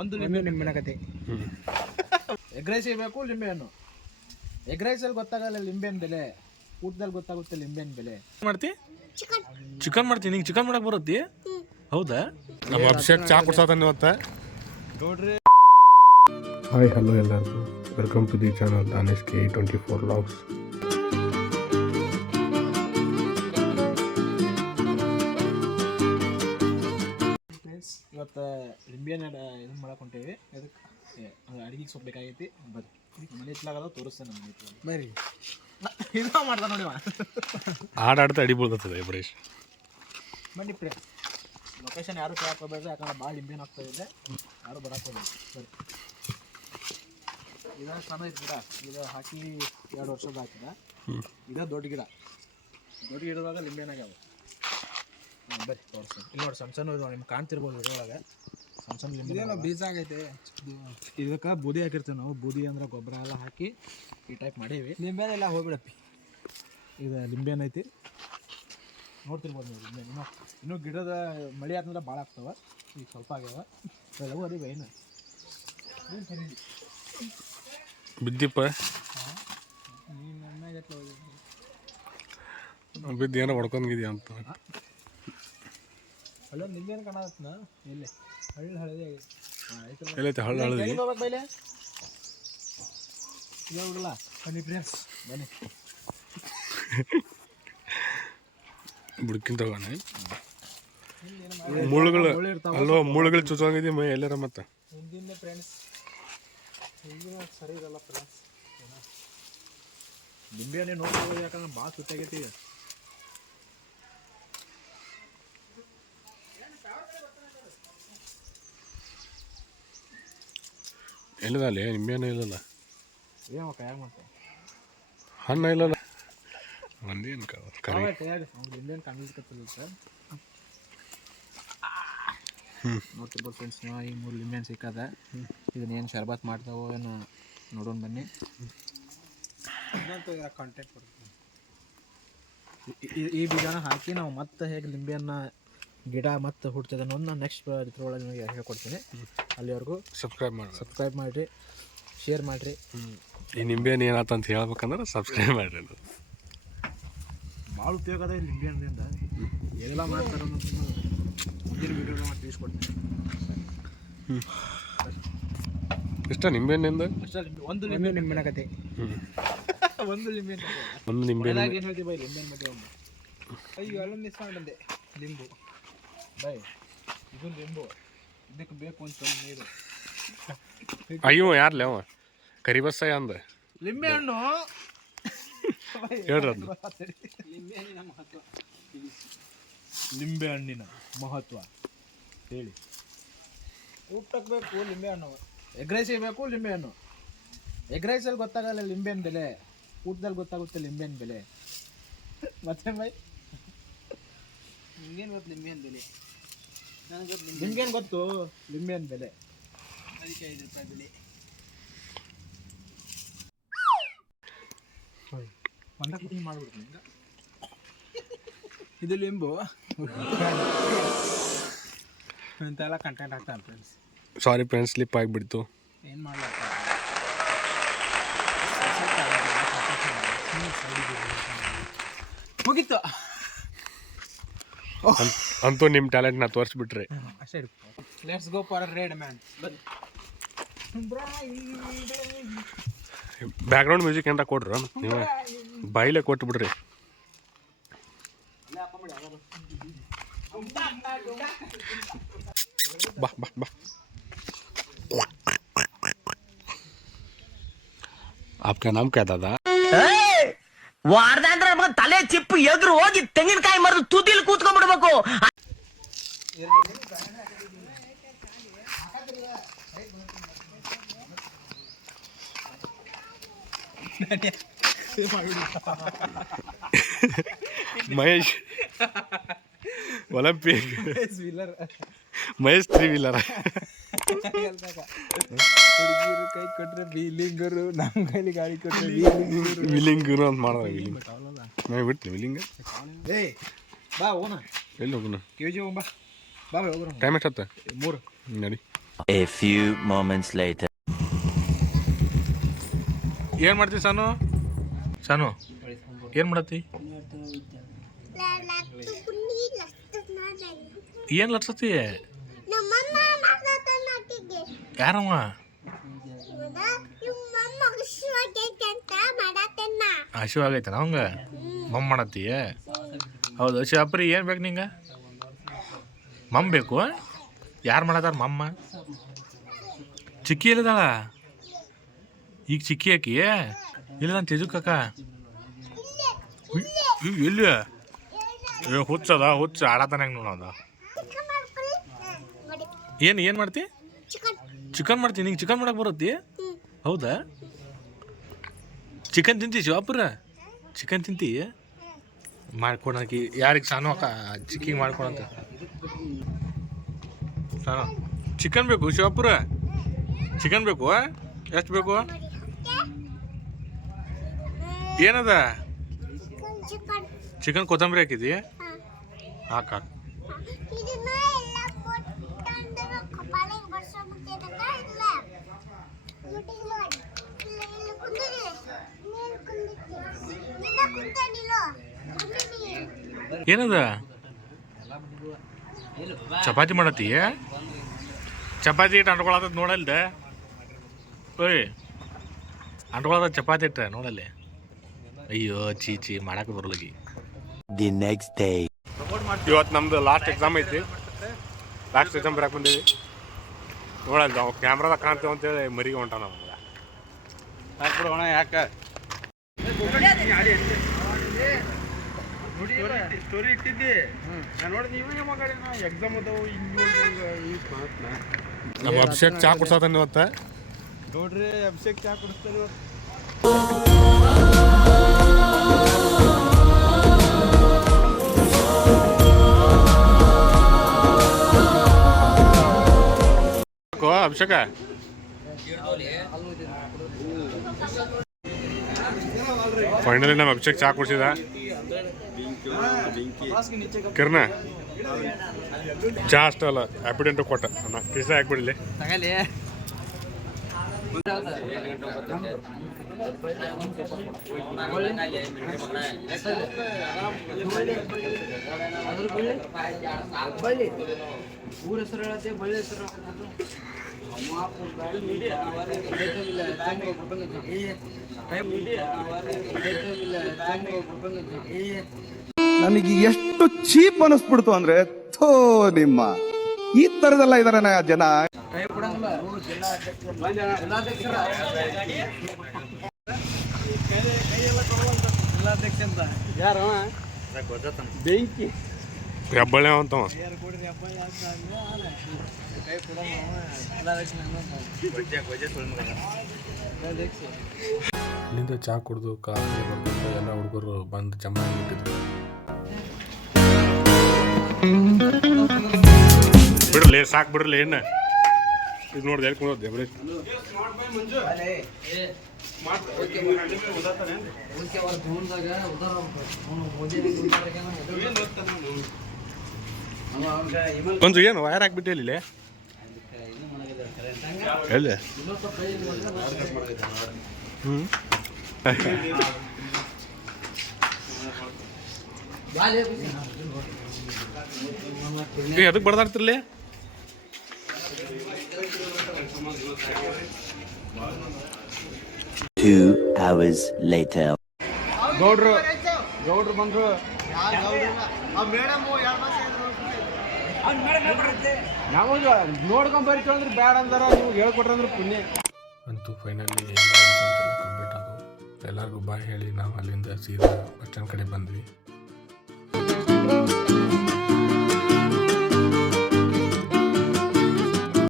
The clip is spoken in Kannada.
ಒಂದು ನಿಂಬೆಹಣ್ಣಿನ ಕತೆ. ಎಗ್ ರೈಸ್ ಬೇಕು ಲಿಂಬೆಹಣ್ಣು. ಎಗ್ ರೈಸಲ್ಲಿ ಗೊತ್ತಾಗಲ್ಲ ಲಿಂಬೆಹಣ್ಣು ಬೆಲೆ, ಊಟದಲ್ಲಿ ಗೊತ್ತಾಗುತ್ತೆ ಲಿಂಬೆಹಣ್ಣು ಬೆಲೆ. ಮಾಡ್ತಿ ಚಿಕನ್ ಮಾಡ್ತೀನಿ. ನಿಂಗೆ ಚಿಕನ್ ಮಾಡಕ್ ಬರುತ್ತೆ? ಹೌದಾ? ನಮ್ಮ ಅಭಿಷೇಕ್ ಚಾ ಕುಡ್ಸತಾನೆ ಇವತ್ತ ನೋಡ್ರಿ. ಹಾಯ್ ಹಲೋ ಎಲ್ಲರಿಗೂ, welcome to the channel Danesh K24 vlogs. ಇವತ್ತು ಲಿಂಬೆಹಣ್ಣು ಇದು ಮಾಡಕ್ಕೆ ಹೊಂಟೇವಿ. ಅದಕ್ಕೆ ಅಡುಗೆಗೆ ಸೊಪ್ಪು ಬೇಕಾಗೈತಿ. ಬರ್ರಿ ಮನೆ ಇತ್ಲಾಗದ ತೋರಿಸ್ತೇನೆ. ನಮ್ಮ ಮನೆ ಬರ್ರಿ ಇದು ಮಾಡ್ತಾನೆ ನೋಡಿ. ಆಡಾಡ್ತಾ ಅಡಿ ಬೀಳ್ತದೆ ಬರೀಶ್. ಬನ್ನಿ ಫ್ರೆಂಡ್ಸ್, ಲೊಕೇಶನ್ ಯಾರು ಕೇಳಕ್ಕೆ ಹೋಗ್ಬೇಡ್ರಿ, ಯಾಕಂದ್ರೆ ಭಾಳ ಲಿಂಬೆಹಣ್ಣು ಆಗ್ತಾ ಇದೆ. ಯಾರು ಬರಕ್ಕೆ ಹೋಗ್ಬೇಡಿ. ಬರ್ರಿ, ಇದು ಸಣ್ಣ ಇದು ಗಿಡ. ಇದು ಹಾಕಿ 2 ವರ್ಷದ ಹಾಕಿದ. ಇದು ದೊಡ್ಡ ಗಿಡ. ದೊಡ್ಡ ಗಿಡದಾಗ ಲಿಂಬೆಹಣ್ಣು ಆಗ್ಯಾವ. ಬರ್ರಿ ತೋರಿಸ್ತೀನಿ. ಇಲ್ಲಿ ನೋಡಿ ಸಣ್ಣ ಸಣ್ಣ ಇದು ನಿಮ್ಗೆ ಕಾಣ್ತಿರ್ಬೋದು ಇದ್ರೊಳಗೆ. ಸಣ್ಣ ಸಣ್ಣ ಲಿಂಬೆ ಬೀಜ ಆಗೈತೆ. ಇದಕ್ಕೆ ಬೂದಿ ಹಾಕಿರ್ತೀವಿ ನಾವು. ಬೂದಿ ಅಂದ್ರೆ ಗೊಬ್ಬರ ಎಲ್ಲ ಹಾಕಿ ಈ ಟೈಪ್ ಮಾಡೀವಿ. ಲಿಂಬೆಹಣ್ಣು ಎಲ್ಲ ಹೋಗ್ಬಿಡಪ್ಪಿ. ಇದು ಲಿಂಬೆಹಣ್ಣು ಐತಿ, ನೋಡ್ತಿರ್ಬೋದು ನೀವು. ಲಿಂಬೆಹಣ್ಣು ಇನ್ನೂ ಗಿಡದ ಮಳೆ ಆದ್ಮೇಲೆ ಭಾಳ ಆಗ್ತಾವೆ. ಈಗ ಸ್ವಲ್ಪ ಆಗ್ಯಾವ. ಎಲ್ಲವೂ ಅರಿವ ಏನು ಬಿದ್ದಿಪ್ಪ ಬಿದ್ದು ಏನೋ ಹೊಡ್ಕೊಂಡಿದ್ಯಾ ಅಂತ. ಅಲ್ಲ ನಿಂಬೆಹಣ್ಣು ಕಾಣತ್ನ ಎಲ್ಲಿ ಹಳ್ಳಿ ಹಳದಿ ಎಲ್ಲೈತೆ ಹಳ್ಳ ಹಳದಿ ಬೈಲೆ ಹೋಗಲ್ಲ. ಬನ್ನಿ ಫ್ರೆಂಡ್ಸ್ ಬನ್ನಿ. ಬುಡ್ಕಿನ್ ತಗೋಣ. ಮುಳ್ಳುಗಳು ಅಲ್ವಾ, ಮುಳ್ಳುಗಳು ಚುಚ್ಚೋಂಗಿದ್ಯ ಮೈ ಎಲ್ಲಾರ. ಮತ್ತೆ ಹಿಂದಿನ ಫ್ರೆಂಡ್ಸ್ ಹಿಂದಿನ ಸರಿ ಇರಲ್ಲ ಫ್ರೆಂಡ್ಸ್. ಲಿಂಬೆಹಣ್ಣೆ ನೋಡ್ಬೋದು, ಯಾಕಂದ್ರೆ ಭಾಳ ಸುತ್ತಾಗೈತಿ. ಎಲ್ಲದಲ್ಲಿ ನಿಂಬೆಹಣ್ಣು ಇಲ್ಲಲ್ಲ, ಏನು ಕೈಯಾಗ ಮಾಡ್ತಾರೆ. ಹಣ್ಣು ಇಲ್ಲಲ್ಲ, ಒಂದೇನು ಕರಿ ಲಿಂಬೆಹಣ್ಣು ಕಾಣಿಸ್ಕತ್ತಲ್ಲ ಸರ್. ನೋಡ್ತಿರ್ಬೋದು ಫ್ರೆಂಡ್ಸ್, ಈ 3 ಲಿಂಬೆಹಣ್ಣು ಸಿಕ್ಕದ. ಇದನ್ನೇನು ಶರ್ಬತ್ ಮಾಡ್ತಾವೋ ಏನು ನೋಡೋಣ ಬನ್ನಿ. ಕಾಂಟ್ಯಾಕ್ಟ್ ಕೊಡ್ತೀನಿ. ಈ ಬೀಜನ ಹಾಕಿ ನಾವು ಮತ್ತೆ ಹೇಗೆ ಲಿಂಬೆಹಣ್ಣು ಗಿಡ ಮತ್ತೆ ಹುಡ್ತದೆ ಅನ್ನೋದು ನಾನು ನೆಕ್ಸ್ಟ್ ಇದ್ರೊಳಗೆ ನಿಮಗೆ ಹೇಳ್ಕೊಡ್ತೀನಿ. ಅಲ್ಲಿವರೆಗೂ ಸಬ್ಸ್ಕ್ರೈಬ್ ಮಾಡಿರಿ, ಶೇರ್ ಮಾಡಿರಿ. ಈ ನಿಂಬೆಹಣ್ಣು ಏನಾಯ್ತು ಅಂತ ಹೇಳ್ಬೇಕಂದ್ರೆ ಸಬ್ಸ್ಕ್ರೈಬ್ ಮಾಡಿರಿ. ಅದು ಭಾಳ ಉಪಯೋಗ ಅದ ಈ ಲಿಂಬೆಹಣ್ಣಿಂದ. ಏನೆಲ್ಲ ಮಾಡ್ತಾರೆ ಅನ್ನೋದು ಮುಂದಿನ ವೀಡಿಯೋನ ಮಾಡಿ ತಿಳಿಸ್ಕೊಡ್ತೀನಿ. ಇಷ್ಟ ನಿಂಬೆಹಣ್ಣಿಂದ ಒಂದು ನಿಂಬೆಹಣ್ಣಿನ ಕತೆ. ಒಂದು ನಿಂಬೆಹಣ್ಣು ಏನು ಹೇಳ್ತೀವಿ ಬೈ ಲಿಂಬೆಹಣ್ಣು ಬಗ್ಗೆ. ಒಂದು ಅಯ್ಯೋ ಎಲ್ಲ ಮಿಸ್ ಮಾಡಿ ಬಂದೆ. ಲಿಂಬು ಬೈ, ಇದು ಲಿಂಬು. ಇದಕ್ಕೆ ಬೇಕು ಅಂತ ನೀರು. ಅಯ್ಯೋ ಯಾರ್ಲೆ ಅವ ಕರಿಬಸ್ಸಾಯ ಅಂದ ಲಿಂಬೆಹಣ್ಣು ಹೇಳ್ರಿ. ಲಿಂಬೆಹಣ್ಣಿನ ಮಹತ್ವ ಹೇಳಿ. ಊಟಕ್ಕೆ ಬೇಕು ಲಿಂಬೆಹಣ್ಣು. ಎಗ್ ರೈಸ್ ಬೇಕು ಲಿಂಬೆಹಣ್ಣು. ಎಗ್ ರೈಸಲ್ಲಿ ಗೊತ್ತಾಗಲ್ಲ ಲಿಂಬೆಹಣ್ಣು ಬೆಲೆ, ಊಟದಲ್ಲಿ ಗೊತ್ತಾಗುತ್ತೆ ಲಿಂಬೆಹಣ್ಣು ಬೆಲೆ. ಮತ್ತೆ ಬೈ ನಿಮ್ಗೇನು ಗೊತ್ತು ಲಿಂಬೆಹಣ್ಣು ಬೆಲೆ? ನಿಮ್ಗೇನು ಗೊತ್ತು ಲಿಂಬೆಹಣ್ಣು ಬೆಲೆ? ಅದಕ್ಕೆ 5 ರೂಪಾಯಿ ಬೆಲೆ. ಒಂದಕ್ಕೆ ಮಾಡ್ಬಿಡ್ತೀನಿ. ಇದು ಲಿಂಬು ಇಂತೆಲ್ಲ ಕಂಟೆಂಟ್ ಆಗ್ತಾರೆ ಫ್ರೆಂಡ್ಸ್. ಸಾರಿ ಫ್ರೆಂಡ್ಸ್, ಸ್ಲಿಪ್ ಆಗಿಬಿಡ್ತು. ಏನು ಮಾಡ್ಲಕ್ಕ ಮುಗೀತು. ಅಂತೂ ನಿಮ್ಮ ಟ್ಯಾಲೆಂಟ್ನ ತೋರಿಸ್ಬಿಟ್ರಿ. ಅಷ್ಟೇ. Let's go for red man. Background music ಏನಾರ ಕೊಡ್ರ ನೀವು? ಬಾಯಿಲೆ ಕೊಟ್ಬಿಡ್ರಿ. ಬಾ ಬಾ ಬಾ. आपका नाम क्या दादा? ವಾರದಂದ್ರೆ ನಮಗೆ ತಲೆ ಚಿಪ್ಪು ಎದುರು ಹೋಗಿ ತೆಂಗಿನಕಾಯಿ ಮರದು ತುದಿಲಿ ಕೂತ್ಕೊಂಡ್ಬಿಡ್ಬೇಕು. Mahesh olympic Mahesh 3 wheeler. ಹುಡುಗಿರು ಕೈ ಕೊಟ್ರೆ ವೀಲಿಂಗರು, ನಮ್ಮ ಕೈಲಿ ಗಾಡಿ ಕೊಟ್ರೆ ವೀಲಿಂಗರು ಅಂತ ಮಾಡಿದ್ರೆ ವೀಲಿಂಗ್ ನಾವು ಬಿಡ್ತೀವಿ. ವೀಲಿಂಗ್ ಏ ಬಾ ಹೋಗೋಣ. ಎಲ್ಲಿ ಹೋಗೋಣ? KG ಹೋಗೋಣ ಬಾ. ಬಾ ಹೋಗೋಣ. ಟೈಮ್ ಎಷ್ಟತ್ತ? 3 ನಡಿ. A few moments later. ಏನು ಮಾಡ್ತಿ ಸಾನು ಏನು ಮಾಡತ್ತಿ ಏನು ಲಟ್ಸತಿ ಯಾರಮ್ಮ ಹಸಿವು ಆಗೈತೆ ಅವಂಗ ಮಮ್ಮ ಮಾಡತ್ತಿ ಹೌದು ಶಿವಪ್ರಿ ಏನು ಬೇಕು ನಿಂಗೆ ಮಮ್ಮ ಬೇಕು ಯಾರು ಮಾಡತ್ತಾರ ಮಮ್ಮ ಚಿಕ್ಕಿ ಎಲ್ಲಿದಾಳ ಈಗ ಚಿಕ್ಕಿ ಹಾಕಿ ಇಲ್ಲ ನಾನು ತೆಜು ಕಾಕ ಎಲ್ಲಿ ಹುಚ್ಚದ ಹುಚ್ಚ ಆಡತಾನ ಹೆಂಗೆ ನೋಡೋದ ಏನು ಮಾಡ್ತಿ ಚಿಕನ್ ಮಾಡ್ತೀನಿ ನಿಂಗೆ ಚಿಕನ್ ಮಾಡಕ್ಕೆ ಬರುತ್ತೆ ಹೌದಾ ಚಿಕನ್ ತಿಂತಿ ಶಿವಾಪುರ ಚಿಕನ್ ತಿಂತಿ ಮಾಡ್ಕೊಡಕ್ಕೆ ಯಾರಿಗೆ ಸಾನು ಅಕ್ಕ ಚಿಕ್ಕಿಗೆ ಮಾಡ್ಕೊಡಂತ ಸಾನು ಚಿಕನ್ ಬೇಕು ಶಿವಾಪುರ ಚಿಕನ್ ಬೇಕು ಎಷ್ಟು ಬೇಕು ಏನದ ಚಿಕನ್ ಕೊತ್ತಂಬರಿ ಹಾಕಿದಿ ಹಾಕ ಏನದ ಚಪಾತಿ ಮಾಡತ್ತಿ ಚಪಾತಿ ಇಟ್ಟು ಅಂಟ್ಕೊಳತದ ನೋಡಲ್ದ ಓಯ್ ಅಂಟ್ಕೊಳದ ಚಪಾತಿ ಇಟ್ಟ ನೋಡಲ್ಲಿ ಅಯ್ಯೋ ಚೀಚಿ ಮಾಡಕ್ಕೆ ಬರಲಗಿ The next day. ಇವತ್ತು ನಮ್ದು ಲಾಸ್ಟ್ ಎಕ್ಸಾಮ್ ಐತಿ ಲಾಸ್ಟ್ ಎಕ್ಸಾಮ್ ಬರಕ್ಕೆ ಬಂದೀವಿ ನೋಡಲ್ಲ ನಾವು ಕ್ಯಾಮ್ರಾದಾಗ ಕಾಣ್ತೇವೆ ಅಂತೇಳಿ ಮರಿಗೆ ಹೊಂಟ ನಮ್ಗೆ ಹಾಕ್ಬಿಡೋಣ ಯಾಕೆ ಸ್ಟೋರಿ ಇಟ್ಟಿದ್ದಿ ನಾನು ನೋಡಿ ನೀವೇ ಮಗ ಎಕ್ಸಾಮ್ ಅದಾವು ನಮ್ಮ ಅಭಿಷೇಕ್ ಚಾ ಕುಡ್ಸತಾನೆ ಇವತ್ತು ನೋಡ್ರಿ ಅಭಿಷೇಕ್ ಚಾ ಕುಡಿಸ್ತಾರೆ ಇವತ್ತು ಅಭಿಷೇಕ ಫೈನಲಿ ನಮ್ಮ ಅಭಿಷೇಕ್ ಚಾ ಕುಡಿಸಿದ ಕಿರ್ನ ಚಾ ಅಷ್ಟಲ್ಲ ಹ್ಯಾಪಿಡೆಂಟು ಕೊಟ್ಟ ಅಣ್ಣ ಕಿಸ ಹಾಕ್ಬಿಡ್ಲಿ ಊರ ಹೆಸರು ಹೇಳತ್ತೆ ಬಳ್ಳಿ ಹೆಸರು ನನಗೆ ಎಷ್ಟು ಚೀಪ್ ಅನಿಸ್ಬಿಡ್ತು ಅಂದ್ರೆ ಥೋ ನಿಮ್ಮ ಈ ತರದೆಲ್ಲ ಇದಾರೆ ಜನ. ಬೆಂಕಿ ಹೆಬ್ಬಳ್ಳಿ ಅಂತವ ಇಲ್ಲಿಂದ ಚಾ ಕುಡಿದು ಕಾಫಿ ಬರ್ಕೊಂಡು ಎಲ್ಲ ಹುಡುಗರು ಬಂದು ಜಮಾ ಆಗಿಟ್ಟಿದ್ರು ಬಿಡ್ರಲಿ ಸಾಕು ಬಿಡ್ರಲಿ ಏನು ಇದು ನೋಡ್ದೆ ಎಲ್ಲಿ ಕುಂದ್ದೆ ಬರೀ ಒಂದು ಏನು ವೈರ್ ಹಾಕ್ಬಿಟ್ಟೆ ಇಲ್ಲಿ ಎಲ್ಲಿ ಅದಕ್ಕೆ ಬಡ್ದಾಡ್ತಿರ್ಲಿ 2 hours later. ಗೌಡ್ರು ಬಂದ್ರು ನಾವು ನೋಡ್ಕೊಂಡ್ ಬರ್ತೀವಿ ಅಂದ್ರೆ ಬ್ಯಾಡ ಅಂದಾರ ನೀವು ಹೇಳ್ಕೊಟ್ರಂದ್ರೆ ಪುಣ್ಯ ಅಂತೂ ಫೈನಲಿ ಎಲ್ಲ ಎಕ್ಸಾಮ್ಸ್ ಎಲ್ಲ ಕಂಪ್ಲೀಟ್ ಆದವು ಎಲ್ಲರಿಗೂ ಬಾಯ್ ಹೇಳಿ ನಾವು ಅಲ್ಲಿಂದ ಸೀದಾ ಬಸ್ ಸ್ಟ್ಯಾಂಡ್ ಕಡೆ ಬಂದ್ವಿ